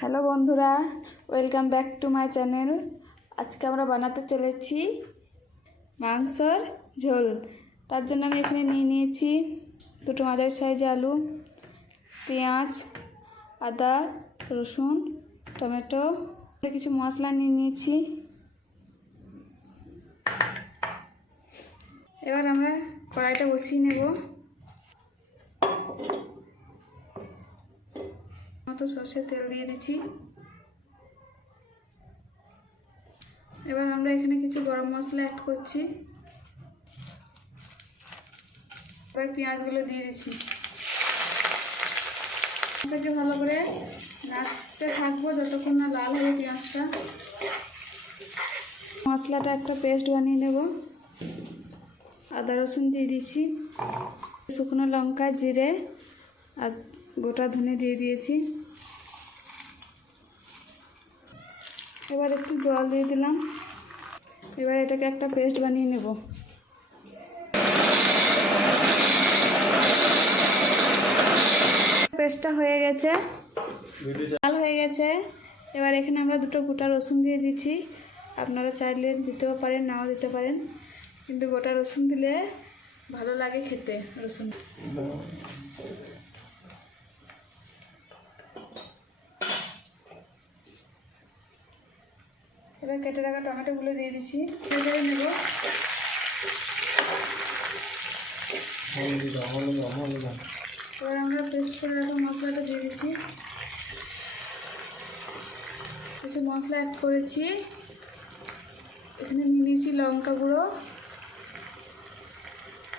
Hello বন্ধুরা, welcome back to my channel. আজকে আমরা বানাতে চলেছি মাংসর ঝোল। তার জন্য আমি এখানে নিয়ে নিয়েছি দুটো মাঝারি সাইজ আলু, পেঁয়াজ, আদা, রসুন, টমেটো, কিছু মশলা নিয়ে নিয়েছি। এবার আমরা কড়াইটা বসিয়ে নেব। মতো সর্ষের তেল দিয়ে দিচ্ছি। এবার আমরা এখানে কিছু গরম মশলা অ্যাড করছি। এবার পেঁয়াজগুলো দিয়ে দিচ্ছি। এটাকে ভালো করে নাড়তে থাকবো যতক্ষণ না লাল হবে পেঁয়াজটা। মশলাটা একটা পেস্ট বানিয়ে নেব। আদা রসুন দিয়ে দিচ্ছি, শুকনো লঙ্কা, জিরে আর গোটা ধনে দিয়ে দিয়েছি। এবার একটু জল দিয়ে দিলাম। এবার এটাকে একটা পেস্ট বানিয়ে নেব। পেস্টটা হয়ে গেছে, লাল হয়ে গেছে। এবার এখানে আমরা দুটো গোটা রসুন দিয়ে দিচ্ছি। আপনারা চাইলে দিতেও পারেন, নাও দিতে পারেন, কিন্তু গোটা রসুন দিলে ভালো লাগে খেতে রসুন। এবার কেটে রাখা টমেটোগুলো দিয়ে দিচ্ছি, ভেজে নেব। এবার আমরা পেস্ট করে রাখা মশলাটা দিয়ে দিচ্ছি। কিছু মশলা অ্যাড করেছি। এখানে নিয়ে নিয়েছি লঙ্কা গুঁড়ো,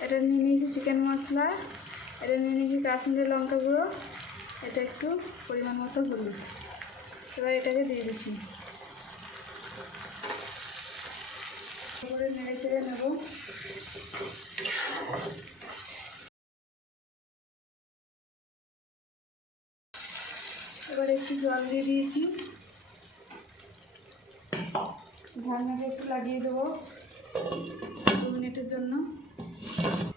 এটা নিয়ে নিয়েছি চিকেন মশলা, এটা নিয়ে নিয়েছি কাশ্মীরি লঙ্কা গুঁড়ো, এটা একটু পরিমাণ মতো হলুদ। এবার এটাকে দিয়ে দিচ্ছি, করে নেড়ে চেড়ে নেব। এবার একটু জল দিয়ে দিয়েছি, ঢাকনাটা একটু লাগিয়ে দেবো 2 মিনিটের জন্য।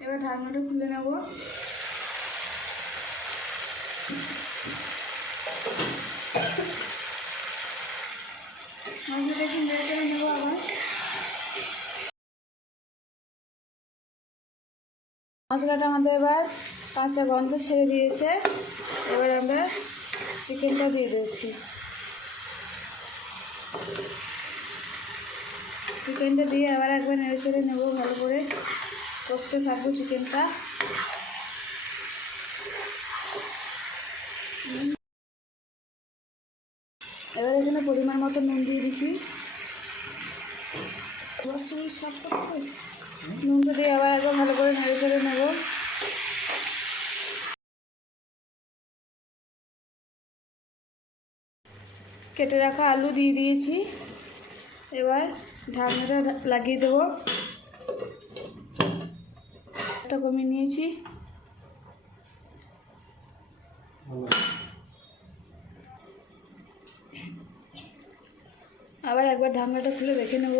এবার ঢাকনাটা খুলে নেব। মশলাটা একটু নেড়ে চেড়ে নেবো আবার। মশলাটা আমাদের এবার কাঁচা গন্ধ ছেড়ে দিয়েছে। এবার আমরা চিকেনটা দিয়ে দিচ্ছি। চিকেনটা দিয়ে আবার একবার নেড়ে চেড়ে নেবো, ভালো করে কষতে থাকবো চিকেনটা। এবার এখানে পরিমাণ মতো নুন দিয়ে দিচ্ছি। নুনটা দিয়ে আবার একবার ভালো করে নেড়ে চেড়ে নেব। কেটে রাখা আলু দিয়ে দিয়েছি। এবার ঢাকনাটা লাগিয়ে দেবো। একটা কমিয়ে নিয়েছি। আবার একবার ঢাকনাটা খুলে দেখে নেব।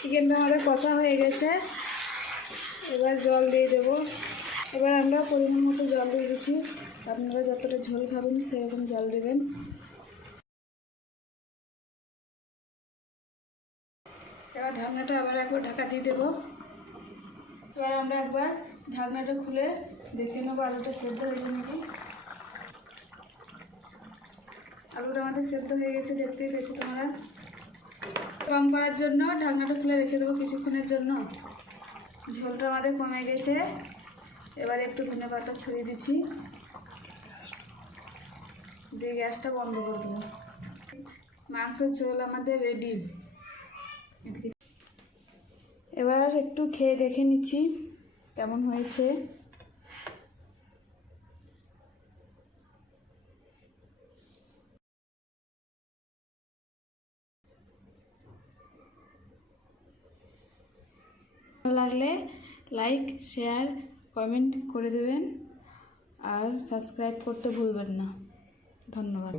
চিকেনটা আমাদের কষা হয়ে গেছে। এবার জল দিয়ে দেবো। এবার আমরা পরিমাণ মতো জল দিয়ে দিচ্ছি। আপনারা যতটা ঝোল খাবেন সেরকম জল দেবেন। এবার ঢাকনাটা আবার একবার ঢাকা দিয়ে দেবো। এবার আমরা একবার ঢাকনাটা খুলে দেখে নেবো আলুটা সেদ্ধ হয়েছে নাকি। আলুটা আমাদের সেদ্ধ হয়ে গেছে, দেখতেই পেয়েছো তোমরা। কম করার জন্য ঢাকনাটা খুলে রেখে দেবো কিছুক্ষণের জন্য। ঝোলটা আমাদের কমে গেছে। এবার একটু ধনে পাতা ছড়িয়ে দিচ্ছি, দিয়ে গ্যাসটা বন্ধ করে দেবো। মাংসের ঝোল আমাদের রেডি। এবার একটু খেয়ে দেখে নিচ্ছি কেমন হয়েছে। ভালো লাগলে লাইক, শেয়ার, কমেন্ট করে দেবেন আর সাবস্ক্রাইব করতে ভুলবেন না। ধন্যবাদ।